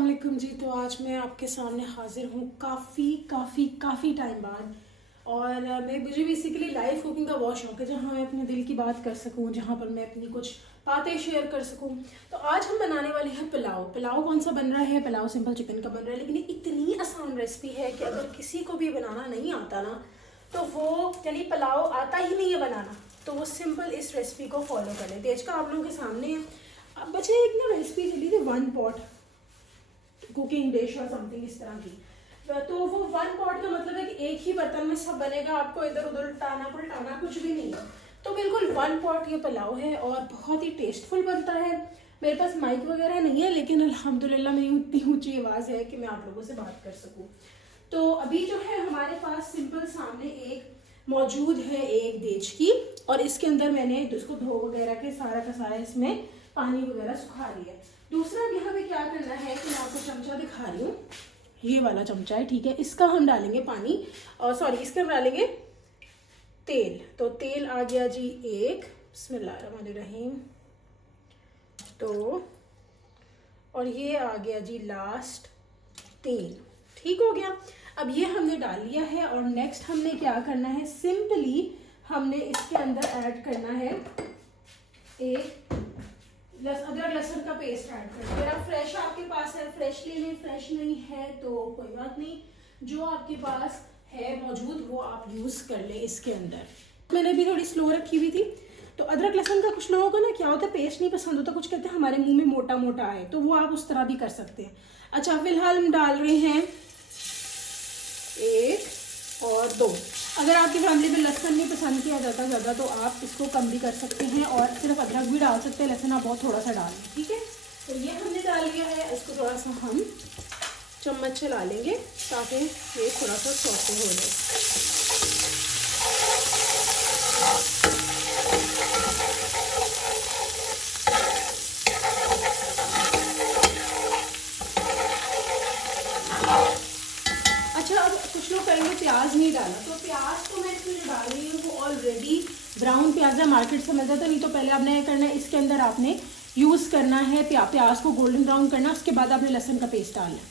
अस्सलाम वालेकुम जी। तो आज मैं आपके सामने हाजिर हूँ काफ़ी टाइम बाद। और मुझे बेसिकली लाइव कुकिंग का बहुत शौक है, जहाँ मैं अपने दिल की बात कर सकूँ, जहाँ पर मैं अपनी कुछ बातें शेयर कर सकूँ। तो आज हम बनाने वाले हैं पुलाव। पुलाव कौन सा बन रहा है? पुलाव सिंपल चिकन का बन रहा है, लेकिन ये इतनी आसान रेसिपी है कि अगर किसी को भी बनाना नहीं आता ना, तो वो यानी पुलाव आता ही नहीं है बनाना, तो वो सिंपल इस रेसिपी को फॉलो कर ले। तेज का आप लोगों के सामने है। अब बच्चे एक ना रेसिपी चली थी 1 पॉट कुकिंग डिश और समथिंग इस तरह की। तो वो 1 पॉट का मतलब है कि एक ही बर्तन में सब बनेगा, आपको इधर उधर उल्टाना पलटाना कुछ भी नहीं है। तो बिल्कुल 1 पॉट ये पुलाव है और बहुत ही टेस्टफुल बनता है। मेरे पास माइक वगैरह नहीं है, लेकिन अल्हम्दुलिल्लाह मेरी उतनी ऊंची आवाज़ है कि मैं आप लोगों से बात कर सकूं। तो अभी जो है हमारे पास सिंपल सामने एक मौजूद है एक देचकी, और इसके अंदर मैंने इसको धो वगैरह के सारा का सारा इसमें पानी वगैरह सुखा लिया है। दूसरा यहाँ पे क्या करना है कि मैं आपको चमचा दिखा रही हूँ, ये वाला चमचा है, ठीक है। इसका हम डालेंगे पानी, और सॉरी इसके हम डालेंगे तेल। तो तेल आ गया जी एक, बिस्मिल्लाहिर्रहमानिर्रहीम। तो और ये आ गया जी लास्ट 3, ठीक हो गया। अब ये हमने डाल लिया है, और नेक्स्ट हमने क्या करना है, सिंपली हमने इसके अंदर ऐड करना है एक अदरक लहसुन का पेस्ट ऐड करना है। अगर आप फ्रेश आपके पास है फ्रेश ले लें, फ्रेश नहीं है तो कोई बात नहीं, जो आपके पास है मौजूद वो आप यूज़ कर लें इसके अंदर। मैंने भी थोड़ी स्लो रखी हुई थी। तो अदरक लहसुन का कुछ लोगों को ना क्या होता है, पेस्ट नहीं पसंद होता, कुछ कहते हैं हमारे मुंह में मोटा मोटा आए, तो वो आप उस तरह भी कर सकते हैं। अच्छा, फिलहाल हम डाल रहे हैं 1 और 2। अगर आपकी फैमिली में लहसुन नहीं पसंद किया जाता ज़्यादा, तो आप इसको कम भी कर सकते हैं, और सिर्फ अदरक भी डाल सकते हैं, लहसुन आप बहुत थोड़ा सा डाल लें, ठीक है। तो ये हमने डाल लिया है, इसको थोड़ा सा हम चम्मच चला लेंगे ताकि ये थोड़ा सा सॉफ्ट हो जाए। अच्छा, अब कुछ लोग कहेंगे प्याज नहीं डाला, तो प्याज तो मैं इसमें जो डाल रही हूँ वो ऑलरेडी ब्राउन प्याज है, मार्केट से मिलता था। नहीं तो पहले आपने क्या करना है, इसके अंदर आपने यूज़ करना है प्याज को गोल्डन ब्राउन करना, उसके बाद आपने लहसुन का पेस्ट डालना है।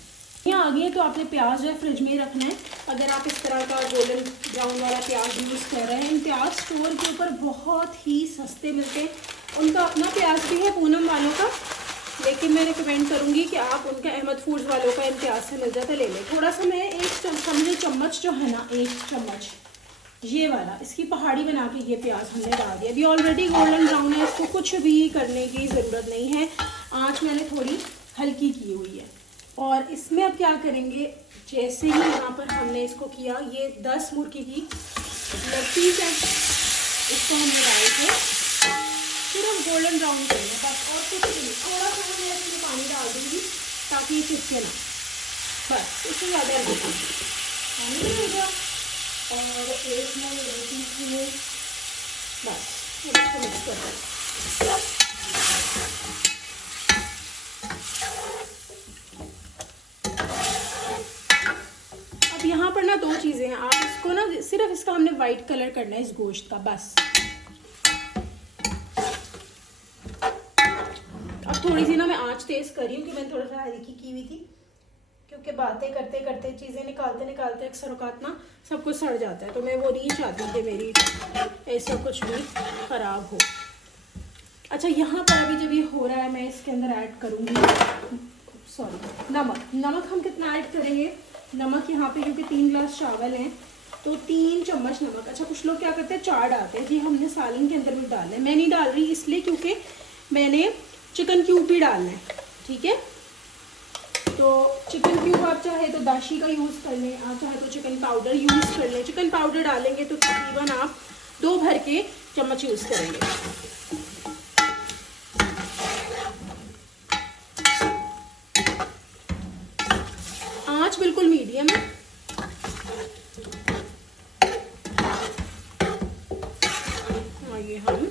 यहाँ आ गई, तो आपने प्याज जो है फ्रिज में ही रखना है। अगर आप इस तरह का गोल्डन ब्राउन वाला प्याज यूज़ कर रहे हैं, इन प्याज स्टोर के ऊपर बहुत ही सस्ते मिलते हैं। उनका अपना प्याज भी है पूनम वालों का, लेकिन मैं रिकमेंड करूँगी कि आप उनका अहमद फूड्स वालों का इम्तियाज से मिल जाता है, ले लें। थोड़ा सा मैं एक समझे चम्मच जो है ना, 1 चम्मच ये वाला इसकी पहाड़ी बना के ये प्याज हमने डाल दिया। अभी ऑलरेडी गोल्डन ब्राउन है, इसको कुछ भी करने की ज़रूरत नहीं है। आँच मैंने थोड़ी हल्की की हुई है। और इसमें अब क्या करेंगे, जैसे ही यहाँ पर हमने इसको किया, ये 10 मुर्गी की लेग पीस है, इसको हमने डाल के सिर्फ गोल्डन ब्राउन करना है बस, और कुछ नहीं। थोड़ा सा मैं इसमें पानी डाल दूँगी ताकि ये चिपके ना, बस इससे ज़्यादा नहीं पानी डालेगा। और एक मैं लेती हूँ बस, इसको मिक्स कर दें। अब यहाँ पर ना 2 चीज़ें हैं, आप इसको ना सिर्फ इसका हमने वाइट कलर करना है इस गोश्त का, बस। अब थोड़ी सी ना मैं आंच तेज़ कर रही हूँ कि मैंने थोड़ा सा हल्की की हुई थी, क्योंकि बातें करते करते चीज़ें निकालते निकालते अक्सर औकात ना सब कुछ सड़ जाता है, तो मैं वो नहीं चाहती कि मेरी ऐसा कुछ भी ख़राब हो। अच्छा, यहाँ पर अभी जब ये हो रहा है, मैं इसके अंदर ऐड करूँगी नमक हम कितना ऐड करेंगे, नमक यहाँ पे क्योंकि 3 गिलास चावल हैं तो 3 चम्मच नमक। अच्छा, कुछ लोग क्या करते हैं 4 डालते हैं जी, हमने सालन के अंदर भी डालना है। मैं नहीं डाल रही इसलिए क्योंकि मैंने चिकन क्यूब भी डालना है, ठीक है। तो चिकन क्यूब आप चाहे तो दाशी का यूज़ कर लें, आप चाहे तो चिकन पाउडर यूज़ कर लें। चिकन पाउडर डालेंगे तो तकरीबन आप 2 भर के चम्मच यूज़ करेंगे। आंच बिल्कुल मीडियम है। और ये हम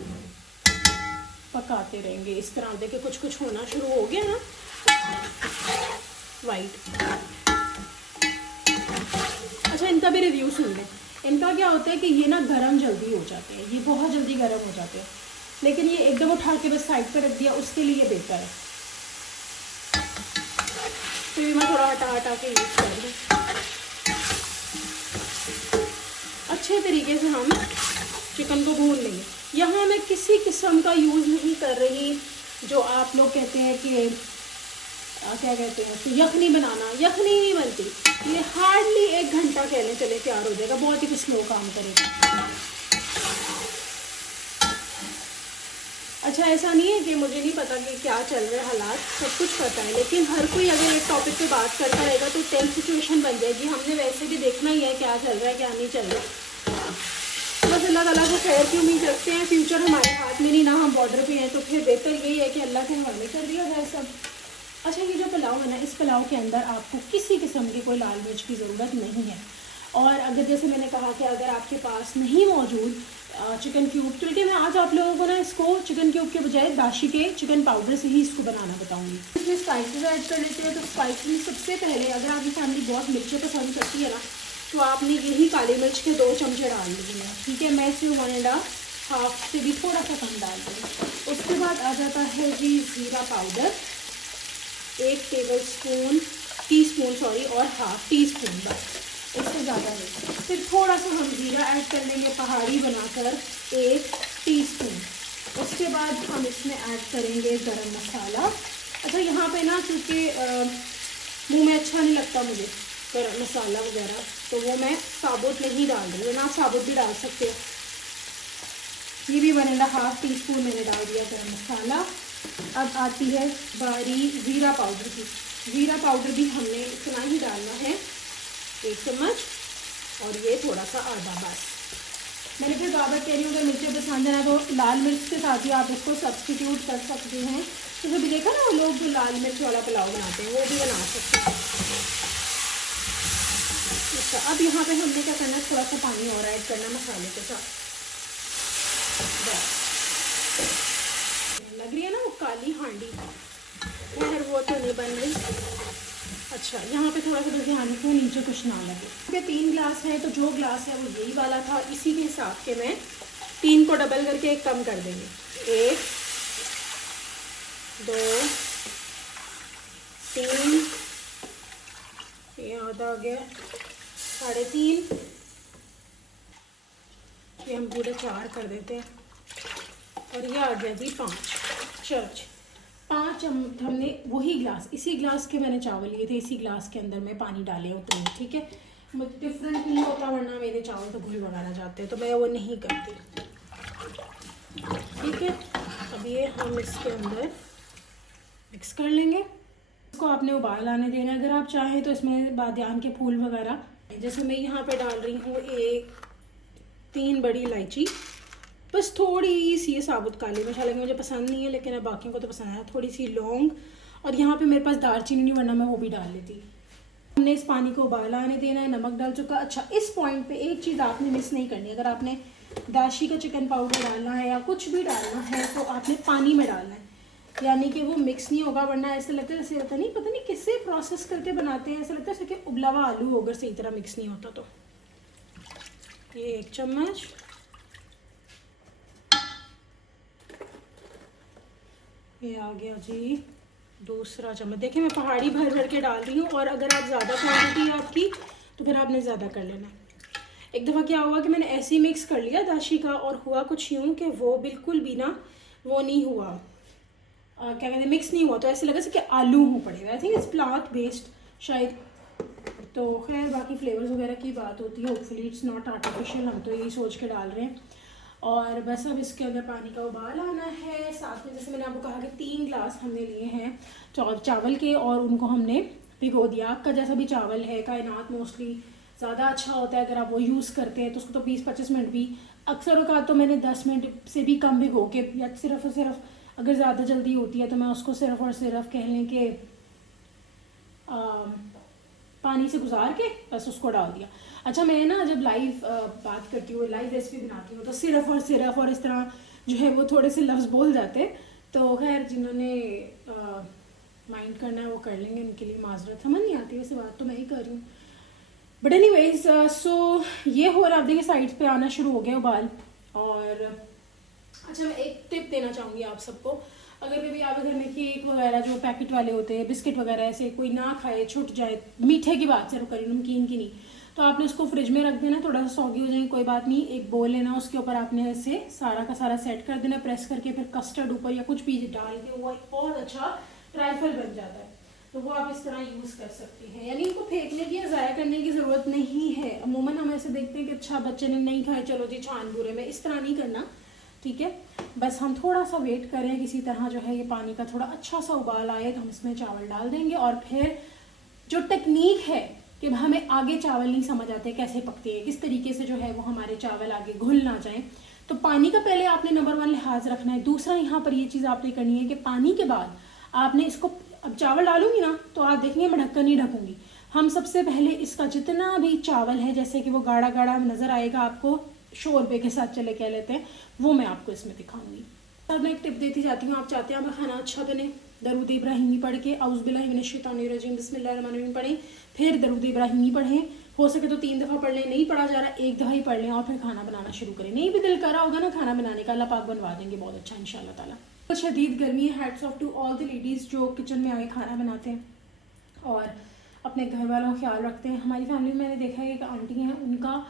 पकाते रहेंगे इस तरह। देखिए कुछ कुछ होना शुरू हो गया ना वाइट। अच्छा, इनका भी रिव्यू सुन लें। इनका क्या होता है कि ये ना गरम जल्दी हो जाते हैं, ये बहुत जल्दी गरम हो जाते हैं, लेकिन ये एकदम उठा के बस साइड पर रख दिया, उसके लिए बेहतर है। फिर भी मैं थोड़ा हटा हटा के यूज़ कर दूँ। अच्छे तरीके से हम चिकन को भून लेंगे। यहाँ मैं किसी किस्म का यूज़ नहीं कर रही जो आप लोग कहते हैं कि क्या कहते हैं उसको, यखनी बनाना। यखनी नहीं बनती ये, हार्डली 1 घंटा कहने चले तैयार हो जाएगा, बहुत ही स्लो काम करेगा। अच्छा, ऐसा नहीं है कि मुझे नहीं पता कि क्या चल रहा है, हालात सब कुछ पता है, लेकिन हर कोई अगर एक टॉपिक पे बात करता रहेगा तो टेंस सिचुएशन बन जाएगी। हमने वैसे भी देखना ही है क्या चल रहा है क्या नहीं चल रहा। बस अल्लाह ताला से खैर की उम्मीद रखते हैं। फ्यूचर हमारे हाथ में नहीं ना, हम बॉर्डर पे हैं, तो फिर बेहतर यही है कि अल्लाह के हवाले कर दिया जाए सब। अच्छा, ये जो पुलाव है ना, इस पुलाव के अंदर आपको किसी किस्म की कोई लाल मिर्च की ज़रूरत नहीं है। और अगर जैसे मैंने कहा कि अगर आपके पास नहीं मौजूद चिकन क्यूब, तो देखिए मैं आज आप लोगों को ना इसको चिकन क्यूब के बजाय दाशी के चिकन पाउडर से ही इसको बनाना बताऊंगी। इसमें स्पाइसेस ऐड कर लेते हैं। तो स्पाइसेस में सबसे पहले, अगर आपकी फैमिली बहुत मिर्चें पसंद करती है ना, तो आपने यही काली मिर्च के 2 चमचे डाल दिए हैं, ठीक है। मैं इसमें 1.5 से भी थोड़ा सा कम डाल दूँगी। उसके बाद आ जाता है जी ज़ीरा पाउडर, 1 टीस्पून और 1/2 टीस्पून, बस इससे ज़्यादा नहीं। फिर थोड़ा सा हम ज़ीरा ऐड कर लेंगे पहाड़ी बनाकर, 1 टीस्पून। उसके बाद हम इसमें ऐड करेंगे गरम मसाला। अच्छा, यहाँ पे ना क्योंकि मुंह में अच्छा नहीं लगता मुझे गरम मसाला वगैरह, तो वो मैं साबुत नहीं डाल रही हूँ, ना आप साबुत भी डाल सकते हो। ये भी 1.5 टीस्पून मैंने डाल दिया गरम मसाला। अब आती है बारी ज़ीरा पाउडर की। ज़ीरा पाउडर भी हमने इतना ही डालना है, 1 चम्मच, और ये थोड़ा सा आधा, बस। मैंने फिर बाबर कह रही हूँ, अगर मिर्चें पसंद है ना तो लाल मिर्च के साथ ही आप इसको सब्स्टिट्यूट कर सकते हैं। तो जब देखा ना वो लोग जो लाल मिर्च वाला पुलाव बनाते हैं, वो भी बना सकते हैं। अच्छा, अब यहाँ पे हमने क्या करना है, थोड़ा सा पानी और ऐड करना मसाले के साथ, बस। लग रही है ना वो काली हांडी, खैर वो तो नहीं बन रही। अच्छा, यहाँ पे थोड़ा सा ध्यान रखो नीचे कुछ ना लगे। 3 ग्लास है, तो जो ग्लास है वो यही वाला था, इसी के हिसाब के मैं 3 को डबल करके 1 कम कर देंगे। 1 2 3, ये आधा आ गया, 3.5, ये हम पूरे 4 कर देते हैं, और ये आ गया जी 5। चर्च 5 हमने वही ग्लास, इसी ग्लास के मैंने चावल लिए थे, इसी ग्लास के अंदर मैं पानी डाले उतने, ठीक है। मुझे डिफरेंट नहीं होता, वरना मेरे चावल तो घुल वगैरह जाते हैं, तो मैं वो नहीं करती, ठीक है। अब ये हम इसके अंदर मिक्स कर लेंगे। इसको आपने उबाल आने देना। अगर आप चाहें तो इसमें बादियान के फूल वगैरह, जैसे मैं यहाँ पे डाल रही हूँ 3 बड़ी इलायची, बस थोड़ी सी साबुत काली मिर्च, हालांकि मुझे पसंद नहीं है, लेकिन अब बाकियों को तो पसंद है। थोड़ी सी लौंग, और यहाँ पे मेरे पास दालचीनी नहीं, वरना मैं वो भी डाल लेती। हमने इस पानी को उबाल आने देना है, नमक डाल चुका। अच्छा, इस पॉइंट पे एक चीज़ आपने मिस नहीं करनी, अगर आपने दाशी का चिकन पाउडर डालना है या कुछ भी डालना है तो आपने पानी में डालना है, यानी कि वो मिक्स नहीं होगा, वरना ऐसा लगता है जैसे पता नहीं किससे प्रोसेस करके बनाते हैं, ऐसा लगता है जैसे कि उबला हुआ आलू हो, अगर सही तरह मिक्स नहीं होता तो। ये 1 चम्मच, ये आ गया जी 2 चम्मच। देखिए मैं पहाड़ी भर भर के डाल रही हूँ, और अगर आप ज़्यादा क्वांटिटी है आपकी तो फिर आपने ज़्यादा कर लेना है। एक दफ़ा क्या हुआ कि मैंने ऐसे ही मिक्स कर लिया दाशी का, और हुआ कुछ यूँ कि वो बिल्कुल भी ना वो नहीं हुआ, क्या कहते हैं, मिक्स नहीं हुआ, तो ऐसे लगा कि आलू हो पड़े हुए। I think it's plant based शायद, तो खैर बाकी फ्लेवर्स वगैरह की बात होती है, होपफुली इट्स नॉट आर्टिफिशियल, हम तो यही सोच के डाल रहे हैं। और बस अब इसके अंदर पानी का उबाल आना है। साथ में जैसे मैंने आपको कहा कि 3 ग्लास हमने लिए हैं चावल के, और उनको हमने भिगो दिया। आपका जैसा भी चावल है, कायनात मोस्टली ज़्यादा अच्छा होता है, अगर आप वो यूज़ करते हैं तो उसको तो 20-25 मिनट भी, अक्सर का तो मैंने 10 मिनट से भी कम भिगो के, या सिर्फ और सिर्फ अगर ज़्यादा जल्दी होती है तो मैं उसको सिर्फ और सिर्फ कह लें कि पानी से गुजार के बस उसको डाल दिया। अच्छा, मैं ना जब लाइव बात करती हूँ, लाइव रेसिपी बनाती हूँ, तो सिर्फ और इस तरह जो है वो थोड़े से लफ्ज़ बोल जाते हैं, तो खैर जिन्होंने माइंड करना है वो कर लेंगे, उनके लिए माजरत। समझ नहीं आती वैसे, बात तो मैं ही कर रही हूँ, बट एनीवेज। सो ये हो रहा, आप देखिए साइड्स पे आना शुरू हो गया उबाल। और अच्छा, मैं एक टिप देना चाहूँगी आप सबको, अगर कभी आप घर में केक वगैरह जो पैकेट वाले होते हैं, बिस्किट वगैरह ऐसे कोई ना खाए, छूट जाए, मीठे की बात सिर्फ करें, नमकीन की नहीं, तो आपने उसको फ्रिज में रख देना, थोड़ा सा सॉगी हो जाएंगे कोई बात नहीं, एक बोल लेना, उसके ऊपर आपने ऐसे सारा का सारा सेट कर देना, प्रेस करके, फिर कस्टर्ड ऊपर या कुछ भी डाल के, वो एक बहुत अच्छा ट्राइफल बन जाता है। तो वो आप इस तरह यूज़ कर सकते हैं, यानी इनको फेंकने की या ज़ाया करने की ज़रूरत नहीं है। अमूमन हम ऐसे देखते हैं कि अच्छा बच्चे ने नहीं खाए, चलो जी छान बुरे में, इस तरह नहीं करना, ठीक है। बस हम थोड़ा सा वेट करें, किसी तरह जो है ये पानी का थोड़ा अच्छा सा उबाल आए तो हम इसमें चावल डाल देंगे। और फिर जो टेक्निक है कि हमें आगे चावल नहीं समझ आते कैसे पकते हैं, किस तरीके से जो है वो हमारे चावल आगे घुल ना जाएं, तो पानी का पहले आपने नंबर 1 लिहाज रखना है। दूसरा यहाँ पर ये चीज़ आपने करनी है कि पानी के बाद आपने इसको, अब चावल डालूंगी ना तो आप देखेंगे मैं ढक्कन नहीं ढकूंगी, हम सबसे पहले इसका जितना भी चावल है, जैसे कि वो गाढ़ा गाढ़ा नज़र आएगा आपको, शोरबे के साथ चले कह लेते हैं, वो मैं आपको इसमें दिखाऊंगी। अब मैं एक टिप देती जाती हूँ, आप चाहते हैं आपका खाना अच्छा बने, दरूद इब्राहिमी पढ़ के औज़ुबिल्लाहिमिनश्शैतानिर्रजीम बिस्मिल्लाहिर्रहमानिर्रहीम पढ़ें, फिर दरूद इब्राहिमी पढ़ें, हो सके तो 3 दफ़ा पढ़ लें, नहीं पढ़ा जा रहा 1 दफ़ा ही पढ़ लें, और फिर खाना बनाना शुरू करें। नहीं भी दिल करा होगा ना खाना बनाने का, अल्लाह पाक बनवा देंगे बहुत अच्छा इंशाल्लाह ताला। तो शदीद गर्मी है, hats off to all the ladies जो किचन में आके खाना बनाते हैं और अपने घर वालों का ख्याल रखते हैं। हमारी फैमिली में मैंने देखा है एक आंटी हैं, उनका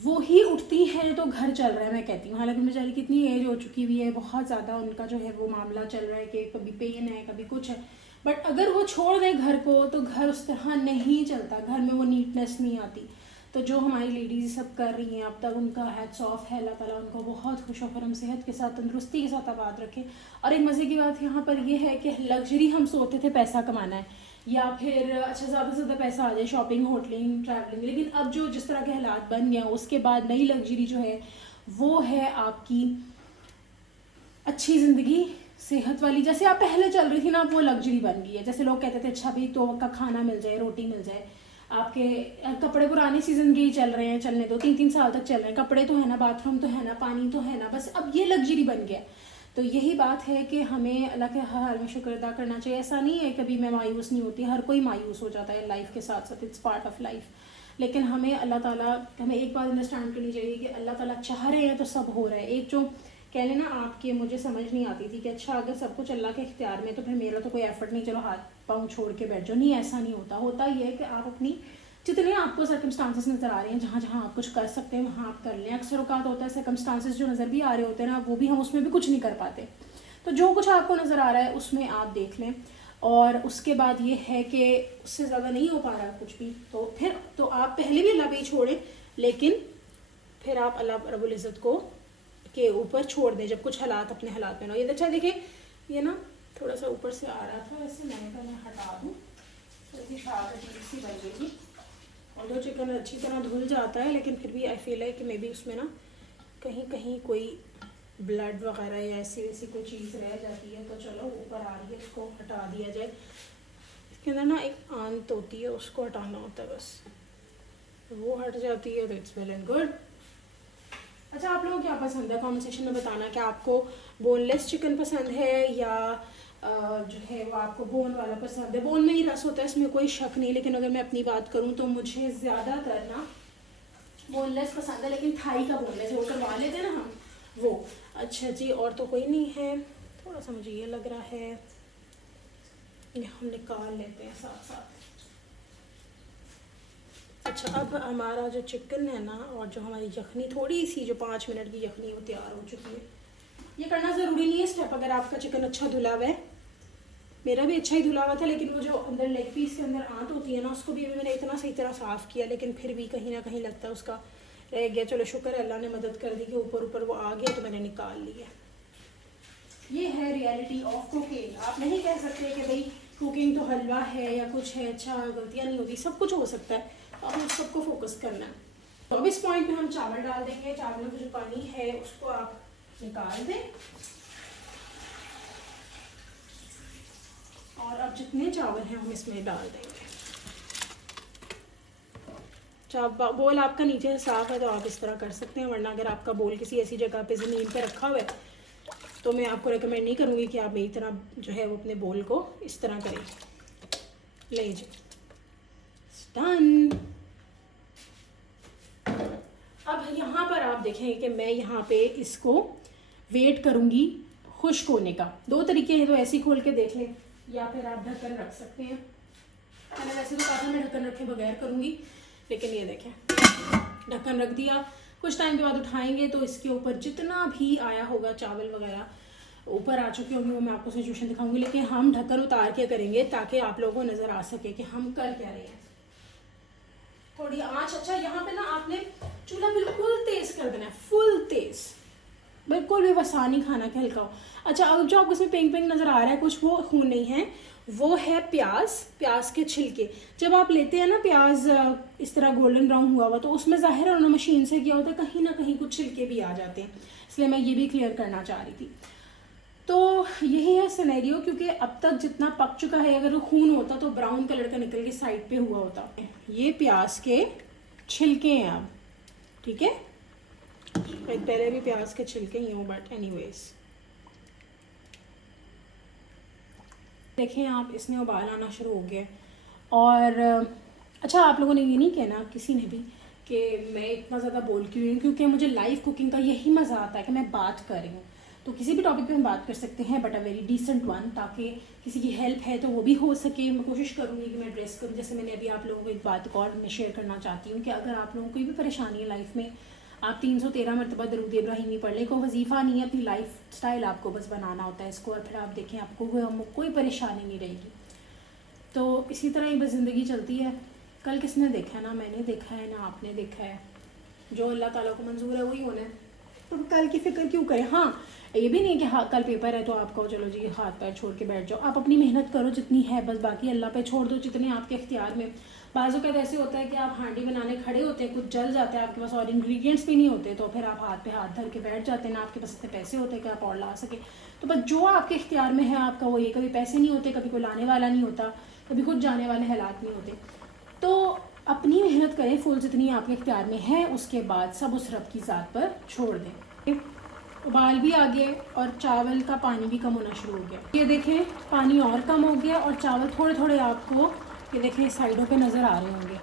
वो ही उठती हैं तो घर चल रहा है, मैं कहती हूँ, हालांकि बेचारी कितनी एज हो चुकी हुई है, बहुत ज़्यादा उनका जो है वो मामला चल रहा है कि कभी पेन है कभी कुछ है, बट अगर वो छोड़ दें घर को तो घर उस तरह नहीं चलता, घर में वो नीटनेस नहीं आती। तो जो हमारी लेडीज़ सब कर रही हैं अब तक, उनका हैट्स ऑफ है, अल्लाह ताला उनको बहुत खुश और हम सेहत के साथ, तंदुरुस्ती के साथ आबाद रखें। और एक मज़े की बात यहाँ पर ये है कि लग्जरी हम सोचते थे पैसा कमाना है या फिर अच्छा ज़्यादा से ज़्यादा पैसा आ जाए, शॉपिंग, होटलिंग, ट्रैवलिंग, लेकिन अब जो जिस तरह के हालात बन गए उसके बाद नई लग्जरी जो है वो है आपकी अच्छी ज़िंदगी, सेहत वाली। जैसे आप पहले चल रही थी ना, वो लग्जरी बन गई है। जैसे लोग कहते थे अच्छा भाई 2 वक्त का खाना मिल जाए, रोटी मिल जाए, आपके कपड़े पुरानी सीजन के ही चल रहे हैं, चलने दो, 3-3 साल तक चल रहे हैं, कपड़े तो है ना, बाथरूम तो है ना, पानी तो है ना, बस अब ये लग्जरी बन गया। तो यही बात है कि हमें अल्लाह के हर हाल में शुक्र अदा करना चाहिए। ऐसा नहीं है कभी मैं मायूस नहीं होती, हर कोई मायूस हो जाता है लाइफ के साथ साथ, इट्स पार्ट ऑफ लाइफ। लेकिन हमें अल्लाह ताला, हमें एक बात अंडरस्टैंड करनी चाहिए कि अल्लाह ताला चाह रहे हैं तो सब हो रहा है। एक जो कह लेना आपके, मुझे समझ नहीं आती थी कि अच्छा अगर सब कुछ अल्लाह के इख्तियार में तो फिर मेरा तो कोई एफर्ट नहीं, चलो हाथ पाँव छोड़ के बैठ जाओ, नहीं ऐसा नहीं होता। होता ये है कि आप अपनी जितने आपको सर्कमस्टांसेस नज़र आ रहे हैं, जहाँ जहाँ आप कुछ कर सकते हैं वहाँ आप कर लें। अक्सर औकात होता है सर्कमस्टांसेस जो नज़र भी आ रहे होते हैं ना, वो भी हम उसमें भी कुछ नहीं कर पाते। तो जो कुछ आपको नज़र आ रहा है उसमें आप देख लें, और उसके बाद ये है कि उससे ज़्यादा नहीं हो पा रहा कुछ भी, तो फिर तो आप पहले भी अल्लाह पे ही छोड़ें, लेकिन फिर आप अल्लाह रब्बुल इज़्ज़त को के ऊपर छोड़ दें जब कुछ हालात अपने हालात में ना। ये अच्छा देखिए, ये ना थोड़ा सा ऊपर से आ रहा था, वैसे मैंने कहा मैं हटा दूँ, थोड़ी सी बन गई। और जो चिकन अच्छी तरह धुल जाता है, लेकिन फिर भी आई फील है कि मे बी उसमें ना कहीं कहीं कोई ब्लड वगैरह या ऐसी वैसी कोई चीज़ रह जाती है, तो चलो ऊपर आ रही है, इसको हटा दिया जाए। इसके अंदर ना एक आंत होती है, उसको हटाना होता है, बस वो हट जाती है तो इट्स वेल एंड गुड। अच्छा, आप लोगों को क्या पसंद है कमेंट सेक्शन में बताना, कि आपको बोनलेस चिकन पसंद है या जो है वो आपको बोन वाला पसंद है। बोन में ही रस होता है, इसमें कोई शक नहीं, लेकिन अगर मैं अपनी बात करूँ तो मुझे ज़्यादातर ना बोनलेस पसंद है, लेकिन थाई का बोनलेस वो करवा लेते हैं ना हम, वो। अच्छा जी, और तो कोई नहीं है, थोड़ा सा मुझे ये लग रहा है, ये हम निकाल लेते हैं साथ साथ। अच्छा, अब हमारा जो चिकन है ना, और जो हमारी यखनी थोड़ी सी जो 5 मिनट की यखनी वो तैयार हो चुकी है। ये करना ज़रूरी नहीं है स्टेप, अगर आपका चिकन अच्छा धुला हुआ है, मेरा भी अच्छा ही धुला हुआ था, लेकिन वो जो अंदर लेग पीस के अंदर आंत होती है ना, उसको भी अभी मैंने इतना सही तरह साफ़ किया, लेकिन फिर भी कहीं ना कहीं लगता है उसका रह गया। चलो शुक्र है अल्लाह ने मदद कर दी कि ऊपर ऊपर वो आ गया, तो मैंने निकाल लिया। ये है रियलिटी ऑफ कुकिंग। आप नहीं कह सकते कि भाई कुकिंग तो हलवा है या कुछ है, अच्छा गलतियाँ नहीं होती, सब कुछ हो सकता है, तो आप उस सबको फोकस करना है। तो अब इस पॉइंट पे हम चावल डाल देंगे, चावलों में जो पानी है उसको आप निकाल दें, और अब जितने चावल हैं हम इसमें डाल देंगे। बोल आपका नीचे से साफ है तो आप इस तरह कर सकते हैं, वरना अगर आपका बोल किसी ऐसी जगह पे ज़मीन पे रखा हुआ है तो मैं आपको रेकमेंड नहीं करूँगी कि आप मेरी तरह जो है वो अपने बोल को इस तरह करें। ले जी, डन। अब यहाँ पर आप देखें कि मैं यहाँ पे इसको वेट करूँगी खुश्क होने का। 2 तरीके हैं, तो ऐसे ही खोल के देख लें या फिर आप ढक्कन रख सकते हैं। मैंने वैसे तो कहा मैं ढक्कन रखे बगैर करूँगी, लेकिन ये देखें ढक्कन रख दिया। कुछ टाइम के बाद उठाएंगे तो इसके ऊपर जितना भी आया होगा चावल वगैरह ऊपर आ चुके होंगे, वो मैं आपको सिचुएशन दिखाऊंगी, लेकिन हम ढक्कन उतार के करेंगे ताकि आप लोगों को नज़र आ सके कि हम कर क्या रहे हैं। थोड़ी आंच, अच्छा यहाँ पे ना आपने चूल्हा बिल्कुल तेज कर देना है, फुल तेज, बिल्कुल भी वसा नहीं खाना कि हल्का हो। अच्छा अब जो आपको इसमें पिंक पिंक नज़र आ रहा है कुछ, वो खून नहीं है, वो है प्याज के छिलके। जब आप लेते हैं ना प्याज इस तरह गोल्डन ब्राउन हुआ हुआ, तो उसमें ज़ाहिर है उन्होंने मशीन से किया होता है, कहीं ना कहीं कुछ छिलके भी आ जाते हैं, इसलिए मैं ये भी क्लियर करना चाह रही थी। तो यही है सिनेरियो, क्योंकि अब तक जितना पक चुका है, अगर वो खून होता तो ब्राउन कलर का निकल के साइड पे हुआ होता। ये प्याज के छिलके हैं अब, ठीक है, पहले भी प्याज के छिलके ही हूँ, बट एनीवेज देखें आप, इसमें उबाल आना शुरू हो गया। और अच्छा आप लोगों ने ये नहीं कहना किसी ने भी कि मैं इतना ज़्यादा बोल क्यों रही हूँ, क्योंकि मुझे लाइव कुकिंग का यही मज़ा आता है कि मैं बात कर रही हूँ। तो किसी भी टॉपिक पे हम बात कर सकते हैं, but a very decent one, ताकि किसी की हेल्प है तो वो भी हो सके। मैं कोशिश करूँगी कि मैं एड्रेस करूँ। जैसे मैंने अभी आप लोगों को एक बात और मैं शेयर करना चाहती हूँ कि अगर आप लोगों को कोई भी परेशानी है लाइफ में, आप 313 मरतबा दरूद इब्राहिमी पढ़ लें, कोई वजीफ़ा नहीं है, अपनी लाइफ स्टाइल आपको बस बनाना होता है इसको, और फिर आप देखें आपको कोई परेशानी नहीं रहेगी। तो इसी तरह ही बस ज़िंदगी चलती है। कल किसने देखा है, ना मैंने देखा है ना आपने देखा है, जो अल्लाह ताला को मंजूर है वही होना है, तो कल की फ़िक्र क्यों करें। हाँ ये भी नहीं है कि हाँ कल पेपर है तो आपको चलो जी हाथ पैर छोड़ के बैठ जाओ, आप अपनी मेहनत करो जितनी है, बस बाकी अल्लाह पे छोड़ दो जितने आपके इख्तियार में। बाज़ों का ऐसे होता है कि आप हांडी बनाने खड़े होते हैं, कुछ जल जाता है आपके पास और इंग्रेडिएंट्स भी नहीं होते, तो फिर आप हाथ पे हाथ धर के बैठ जाते हैं, ना आपके पास इतने पैसे होते हैं कि आप और ला सके। तो बस जो आपके इख्तियार में है आपका वो, ये कभी पैसे नहीं होते, कभी कोई लाने वाला नहीं होता, कभी खुद जाने वाले हालात नहीं होते। तो अपनी मेहनत करें फुल जितनी आपके इख्तियार में है, उसके बाद सब उस रब की ज़ात पर छोड़ दें। उबाल भी आ गया और चावल का पानी भी कम होना शुरू हो गया। ये देखें पानी और कम हो गया और चावल थोड़े थोड़े आपको ये देखें साइडों पे नज़र आ रहे होंगे।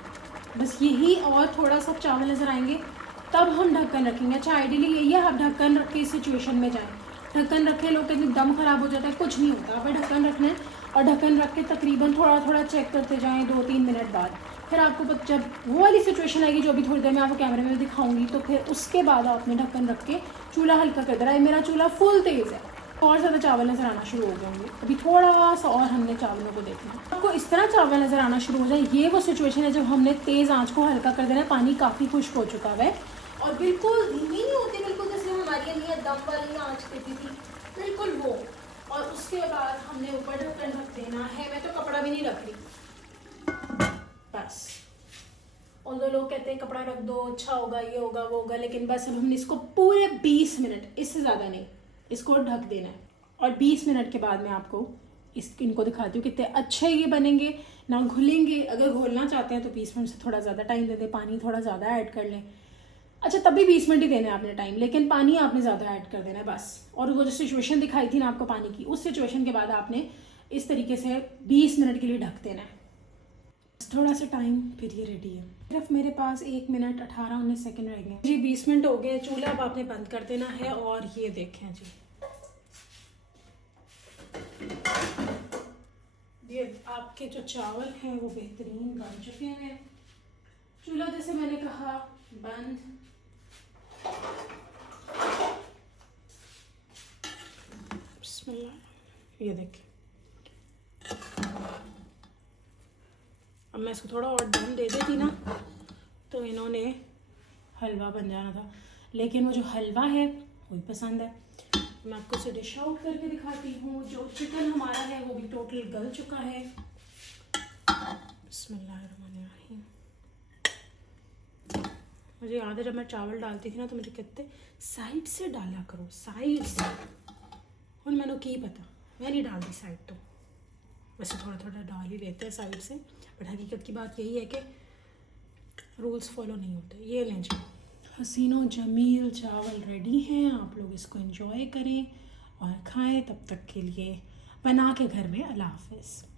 बस यही और थोड़ा सा चावल नज़र आएंगे तब हम ढक्कन रखेंगे। अच्छा आइडियली यही है आप ढक्कन रख के इस सिचुएशन में जाएँ। ढक्कन रखे लोग कहते दम ख़राब हो जाता है, कुछ नहीं होता। आप ढक्कन रखना है और ढक्कन रख के तकरीबन थोड़ा थोड़ा चेक करते जाएँ 2-3 मिनट बाद। फिर आपको जब वो वाली सिचुएशन आएगी जो अभी थोड़ी देर में आपको कैमरे में दिखाऊंगी, तो फिर उसके बाद आपने ढक्कन रख के चूल्हा हल्का कर देना है। मेरा चूल्हा फुल तेज़ है और ज़्यादा चावल नज़र आना शुरू हो गए होंगे। अभी थोड़ा सा और हमने चावलों को देखना, आपको इस तरह चावल नज़र आना शुरू हो जाए, ये वो सिचुएशन है जब हमने तेज़ आंच को हल्का कर देना है। पानी काफ़ी खुश्क हो चुका है और बिल्कुल धीमी नहीं होती, बिल्कुल जैसे हमारी अम्मी दम वाली आँच देती थी, बिल्कुल वो। और उसके बाद हमने ऊपर ढक्कन रख देना है। मैं तो कपड़ा भी नहीं रख रही बस, और दो लोग कहते हैं कपड़ा रख दो अच्छा होगा, ये होगा वो होगा, लेकिन बस अब हमने इसको पूरे 20 मिनट, इससे ज़्यादा नहीं, इसको ढक देना है। और 20 मिनट के बाद मैं आपको इनको दिखाती हूँ कितने अच्छे ये बनेंगे, ना घुलेंगे। अगर घोलना चाहते हैं तो 20 मिनट से थोड़ा ज़्यादा टाइम दे दें, पानी थोड़ा ज़्यादा ऐड कर लें। अच्छा तब भी 20 मिनट ही देना है आपने टाइम, लेकिन पानी आपने ज़्यादा ऐड कर देना है बस। और वो जो सिचुएशन दिखाई थी ना आपको पानी की, उस सिचुएशन के बाद आपने इस तरीके से 20 मिनट के लिए ढक देना है। थोड़ा सा टाइम, फिर ये रेडी है। सिर्फ मेरे पास 1 मिनट 18-19 सेकेंड रह गए जी। 20 मिनट हो गए, चूल्हा अब आपने बंद कर देना है। और ये देखें जी, ये आपके जो चावल हैं वो बेहतरीन बन चुके हैं। चूल्हा जैसे मैंने कहा बंद। बिस्मिल्लाह, ये देखें। अब मैं इसको थोड़ा और दम दे देती ना तो इन्होंने हलवा बन जाना था, लेकिन वो जो हलवा है वही पसंद है। मैं आपको इसे डिश आउट करके दिखाती हूँ। जो चिकन हमारा है वो भी टोटल गल चुका है। बिस्मिल्लाहिर्रहमानिर्रहीम। मुझे याद है जब मैं चावल डालती थी ना तो मुझे कहते साइड से डाला करो, साइड से। और मैंने की पता, मैं नहीं डालती साइड, तो वैसे थोड़ा थोड़ा डाल ही लेते हैं साइड से, बट हकीकत की बात यही है कि रूल्स फॉलो नहीं होते। ये लें जी, हसीनो जमील चावल रेडी हैं। आप लोग इसको एंजॉय करें और खाएं। तब तक के लिए बना के घर में। अल्लाह हाफ़िज़।